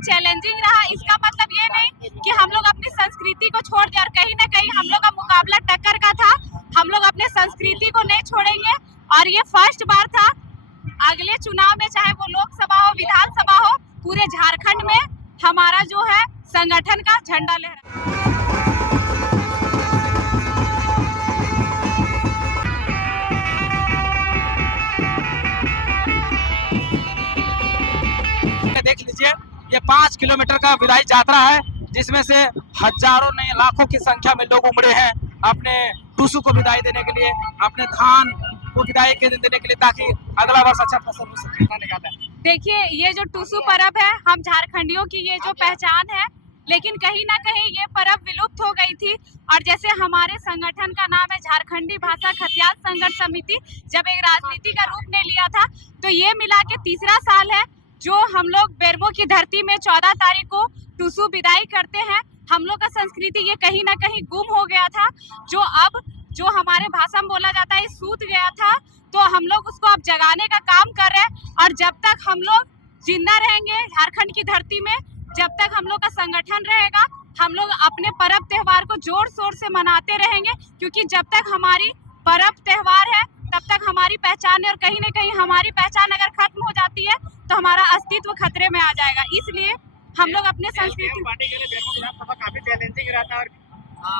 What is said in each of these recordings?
Challenging रहा। इसका मतलब ये नहीं कि हम लोग अपनी संस्कृति को छोड़ दें, और कहीं ना कहीं हम लोग का मुकाबला टक्कर का था। हम लोग अपने संस्कृति को नहीं छोड़ेंगे, और ये फर्स्ट बार था। अगले चुनाव में चाहे वो लोकसभा हो, विधानसभा हो, पूरे झारखंड में हमारा जो है संगठन का झंडा लहरा। देख लीजिए, ये 5 किलोमीटर का विदाई यात्रा है, जिसमें से हजारों नहीं लाखों की संख्या में लोग उमड़े हैं अपने टूसू को विदाई देने के लिए, अपने धान को विदाई के देने के लिए, ताकि अगला वर्ष अच्छा फसल हो सके। देखिए, ये जो टूसू पर्व है, हम झारखंडियों की ये जो पहचान है, लेकिन कहीं ना कहीं ये पर्व विलुप्त हो गई थी। और जैसे हमारे संगठन का नाम है झारखंडी भाषा खतियान संघर्ष समिति, जब एक राजनीति का रूप ने लिया था, तो ये मिला के तीसरा साल है जो हम लोग बेरमो की धरती में 14 तारीख को टूसू विदाई करते हैं। हम लोग का संस्कृति ये कहीं ना कहीं गुम हो गया था, जो हमारे भाषा में बोला जाता है सूत गया था, तो हम लोग उसको अब जगाने का काम कर रहे हैं। और जब तक हम लोग जिंदा रहेंगे झारखंड की धरती में, जब तक हम लोग का संगठन रहेगा, हम लोग अपने पर्व त्योहार को जोर शोर से मनाते रहेंगे, क्योंकि जब तक हमारी पर्व त्योहार है तब तक हमारी पहचान है। और कहीं ना कहीं हमारी पहचान अगर खत्म हो जाती है तो हमारा अस्तित्व खतरे में आ जाएगा। इसलिए हम लोग अपने संस्कृति पार्टी के लिए बेरमो विधानसभा काफी चैलेंजिंग रहा था, और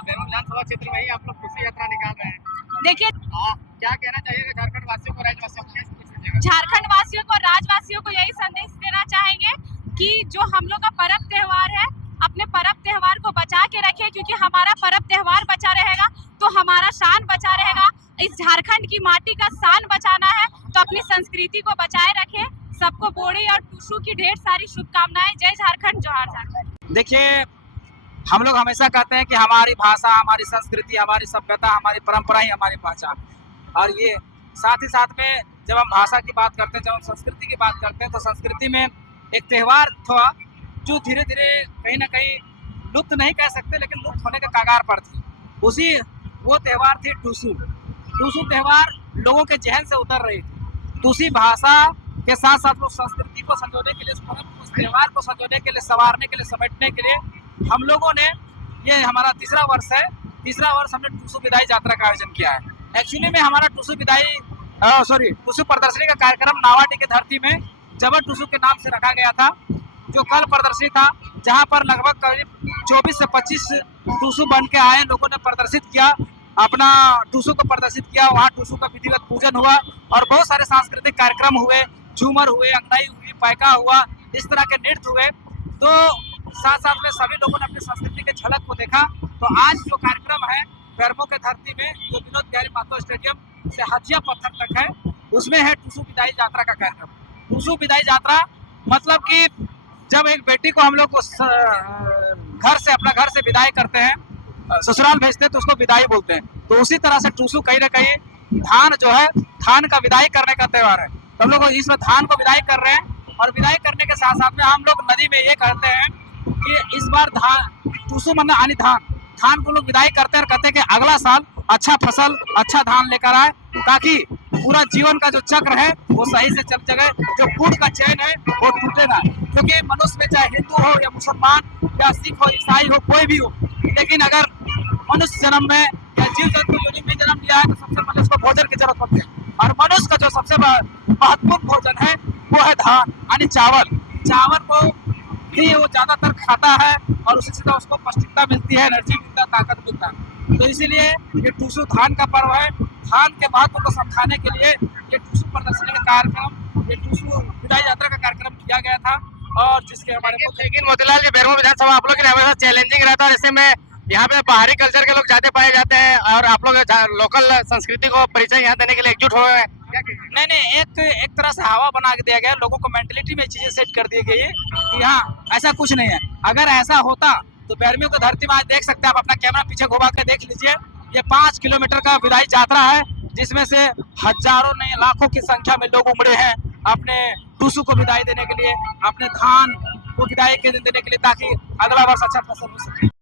बेरमो विधानसभा क्षेत्र में ही आप लोग टूसू यात्रा निकाल रहे हैं। देखिए, क्या कहना चाहिए झारखंड वासियों को, राज्यवासियों को? झारखंड वासियों को, राजवासियों को यही संदेश देना चाहेंगे कि जो हम लोग का पर्व त्योहार है, अपने पर्व त्योहार को बचा के रखें, क्योंकि हमारा पर्व त्योहार बचा रहेगा तो हमारा शान बचा रहेगा। इस झारखंड की माटी का शान बचाना है तो अपनी संस्कृति को बचाए रखें। सबको बोड़ी और टूसू की ढेर सारी शुभकामनाएं। जय झारखंड, जोहार झारखंड। देखिए, हम लोग हमेशा कहते हैं कि हमारी भाषा, हमारी संस्कृति, हमारी सभ्यता, हमारी परंपरा ही हमारी पहचान। और ये साथ ही साथ में जब हम भाषा की बात करते हैं, जब हम संस्कृति की बात करते हैं, तो संस्कृति में एक त्योहार था जो धीरे धीरे कहीं ना कहीं लुप्त नहीं कह सकते, लेकिन लुप्त होने के कगार पर थी। वो त्योहार थी टूसू। टूसू त्योहार लोगों के जहन से उतर रही थी। टूसी भाषा के साथ साथ उस संस्कृति को संजोने के लिए, उस त्योहार को संजोने के लिए, संवारने के लिए, समेटने के लिए हम लोगों ने, ये हमारा तीसरा वर्ष है, तीसरा वर्ष हमने टूसू विदाई यात्रा का आयोजन किया है। एक्चुअली में हमारा टूसू प्रदर्शनी का कार्यक्रम नावाटी की धरती में जबर टूसू के नाम से रखा गया था, जो कल प्रदर्शनी था, जहां पर लगभग करीब 24 से 25 टूसू बन के आए लोगों ने प्रदर्शित किया, अपना टूसू को प्रदर्शित किया। वहाँ टूसू का विधिवत पूजन हुआ और बहुत सारे सांस्कृतिक कार्यक्रम हुए, झूमर हुए, अंगड़ाई हुई, पैका हुआ, इस तरह के नृत्य हुए। तो साथ साथ में सभी लोगों ने अपनी संस्कृति के झलक को देखा। तो आज जो कार्यक्रम है बेरमो के धरती में, जो विनोद बिहारी महतो स्टेडियम से हथिया पत्थर तक है, उसमें है टूसू विदाई यात्रा का कार्यक्रम। टूसू विदाई यात्रा मतलब कि जब एक बेटी को हम लोग अपना घर से विदाई करते हैं, ससुराल भेजते हैं, तो उसको विदाई बोलते हैं। तो उसी तरह से टूसू कहीं ना कहीं धान जो है, धान का विदाई करने का त्योहार है। तो हम लोग इसमें धान को विदाई कर रहे हैं, और विदाई करने के साथ साथ में हम लोग नदी में ये कहते हैं कि इस बार टूसू मतलब आनी धान को लोग विदाई करते हैं और कहते हैं कि अगला साल अच्छा फसल, अच्छा धान लेकर आए, ताकि पूरा जीवन का जो चक्र है वो सही से चल सके, जो कूड़ का चैन है वो टूटे ना। क्योंकि मनुष्य में चाहे हिंदू हो या मुसलमान या सिख हो, ईसाई हो, कोई भी हो, लेकिन अगर मनुष्य जन्म में या जीव जंतु योनि में जन्म लिया है तो सबसे पहले उसको भोजन की जरूरत पड़ती है। और मनुष्य का जो सबसे महत्वपूर्ण भोजन है वो है धान, यानी चावल। चावल को ही वो ज्यादातर खाता है और उसी से उसको पौष्टिकता मिलती है, एनर्जी मिलता है, ताकत मिलता है। तो इसीलिए ये टूसू धान का पर्व है। धान के महत्व को समझाने के लिए ये टूसू प्रदर्शनी का कार्यक्रम, ये टूसू विदाई यात्रा का कार्यक्रम किया गया था। और जिसके हमारे लेकिन मोतीलाल जी, बेरमो विधानसभा आप लोग के लिए हमेशा चैलेंजिंग रहता है, ऐसे में यहाँ पे बाहरी कल्चर के लोग ज्यादा पाए जाते हैं, और आप लोग लोकल संस्कृति को परिचय यहाँ देने के लिए एकजुट हुए हैं। नहीं, एक तरह से हवा बना के दिया गया, लोगों को मेंटलिटी में चीजें सेट कर दी गई है कि हाँ, ऐसा कुछ नहीं है। अगर ऐसा होता तो बेरमो की धरती में आज देख सकते हैं, आप अपना कैमरा पीछे घुमा के देख लीजिए, ये 5 किलोमीटर का विदाई यात्रा है, जिसमें से हजारों नहीं लाखों की संख्या में लोग उमड़े हैं अपने टूसू को विदाई देने के लिए, अपने धान को विदाई के देने के लिए, ताकि अगला वर्ष अच्छा फसल हो सके।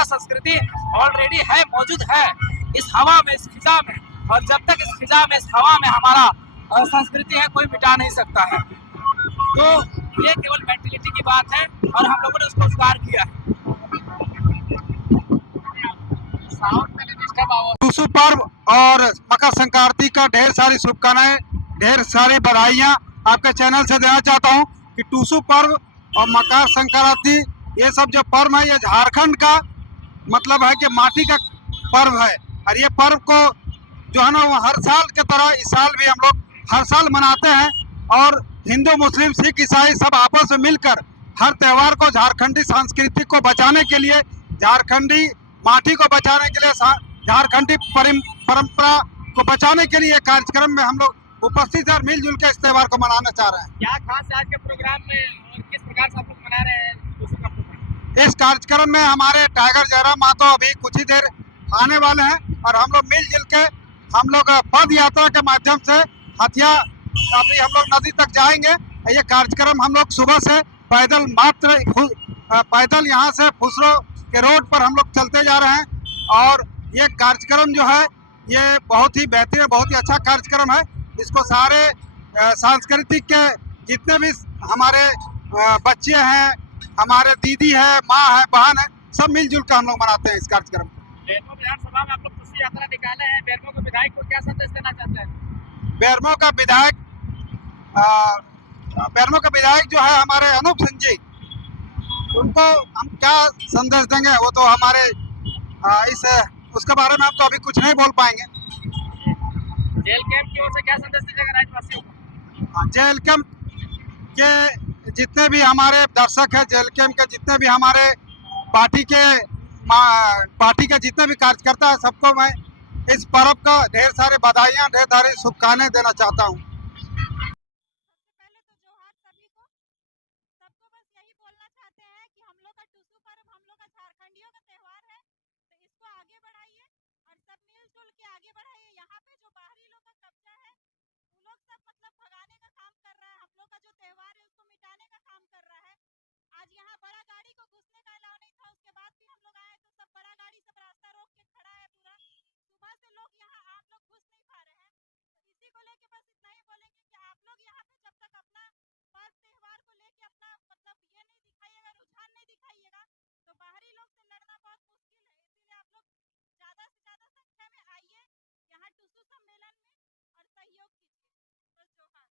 हमारा संस्कृति ऑलरेडी है, मौजूद है इस हवा में, इस फिजा में, और जब तक इस फिजा में, इस हवा में हमारा संस्कृति है, कोई मिटा नहीं सकता है। तो ये केवल मेंटेलिटी की बात है और हम लोगों ने उसको स्वीकार किया है। टूसू पर्व और मकर संक्रांति का ढेर सारी शुभकामनाएं, ढेर सारी बधाइयां आपके चैनल से देना चाहता हूं कि टूसू पर्व और मकर संक्रांति ये सब जो पर्व है, ये झारखंड का मतलब है कि माटी का पर्व है। और ये पर्व को जो है ना वो हर साल की तरह इस साल भी हम लोग हर साल मनाते हैं, और हिंदू मुस्लिम सिख ईसाई सब आपस में मिलकर हर त्यौहार को, झारखंडी संस्कृति को बचाने के लिए, झारखंडी माटी को बचाने के लिए, झारखंडी परंपरा को बचाने के लिए कार्यक्रम में हम लोग उपस्थित हैं और मिलजुल के इस त्यौहार को मनाना चाह रहे हैं। क्या खास है आज के प्रोग्राम में और किस प्रकार से आप लोग मना रहे हैं टूसू का प्रोग्राम? इस कार्यक्रम में हमारे टाइगर जयराम महतो अभी कुछ ही देर आने वाले हैं, और हम लोग मिलजुल के हम लोग पद यात्रा के माध्यम से हथिया अभी हम लोग नदी तक जाएंगे। ये कार्यक्रम हम लोग सुबह से पैदल पैदल यहाँ से फुसरो के रोड पर हम लोग चलते जा रहे हैं, और ये कार्यक्रम जो है ये बहुत ही बेहतरीन, बहुत ही अच्छा कार्यक्रम है। इसको सारे सांस्कृतिक के जितने भी हमारे बच्चे हैं, हमारे दीदी है, माँ है, बहन है, सब मिलजुल कर हम लोग मनाते हैं इस कार्यक्रम को। बेरमो विधानसभा में आप लोग टूसू यात्रा निकाले हैं, बेरमो के विधायक को क्या संदेश देना चाहते हैं? बेरमो का विधायक जो है हमारे अनूप सिंह जी, उनको हम क्या संदेश देंगे, वो तो हमारे उसके बारे में हम तो अभी कुछ नहीं बोल पाएंगे। जेल कैंप की ओर से क्या संदेश दीजिएगा राज्यवासियों को? जेल कैंप के जितने भी हमारे दर्शक हैं, जेल कैंप के जितने भी हमारे पार्टी के जितने भी कार्यकर्ता हैं, सबको मैं इस पर्व का ढेर सारे बधाइयाँ, ढेर सारी शुभकामनाएं देना चाहता हूँ। पहले तो जोहार सभी को, सबको बस यही बोलना चाहते हैं कि हम लोग का टूसू पर्व हम लोग का झारखंडियों का त्योहार है, तो इसको आगे बढ़ाइए और सब मिलजुल के आगे बढ़ाइए। यहाँ पे जो बाहरी लोग का कब्जा है, वो लोग सब मतलब भगाने का काम कर रहा है, हम लोग का जो त्योहार है उसको मिटाने का काम कर रहा है। आज यहाँ बड़ा गाड़ी को घुसने का अलाउ नहीं था, उसके बाद भी हम लोग आए तो सब बड़ा गाड़ी सब रास्ता रोक के खड़ा है पूरा। सुबह से लोग यहाँ आप लोग घुस नहीं पा रहे हैं, तो इसी को लेके बस इतना ही बोलेंगे कि आप लोग यहाँ पे जब तक अपना पर्व त्योहार को लेके अपना मतलब ये नहीं दिखाइएगा, रुझान नहीं दिखाइएगा, तो बाहरी लोग से लड़ना बहुत मुश्किल है। इसीलिए आप लोग ज्यादा से ज्यादा संख्या में आइए यहाँ टूसू सम्मेलन में और सहयोग कीजिए। बस जोहार।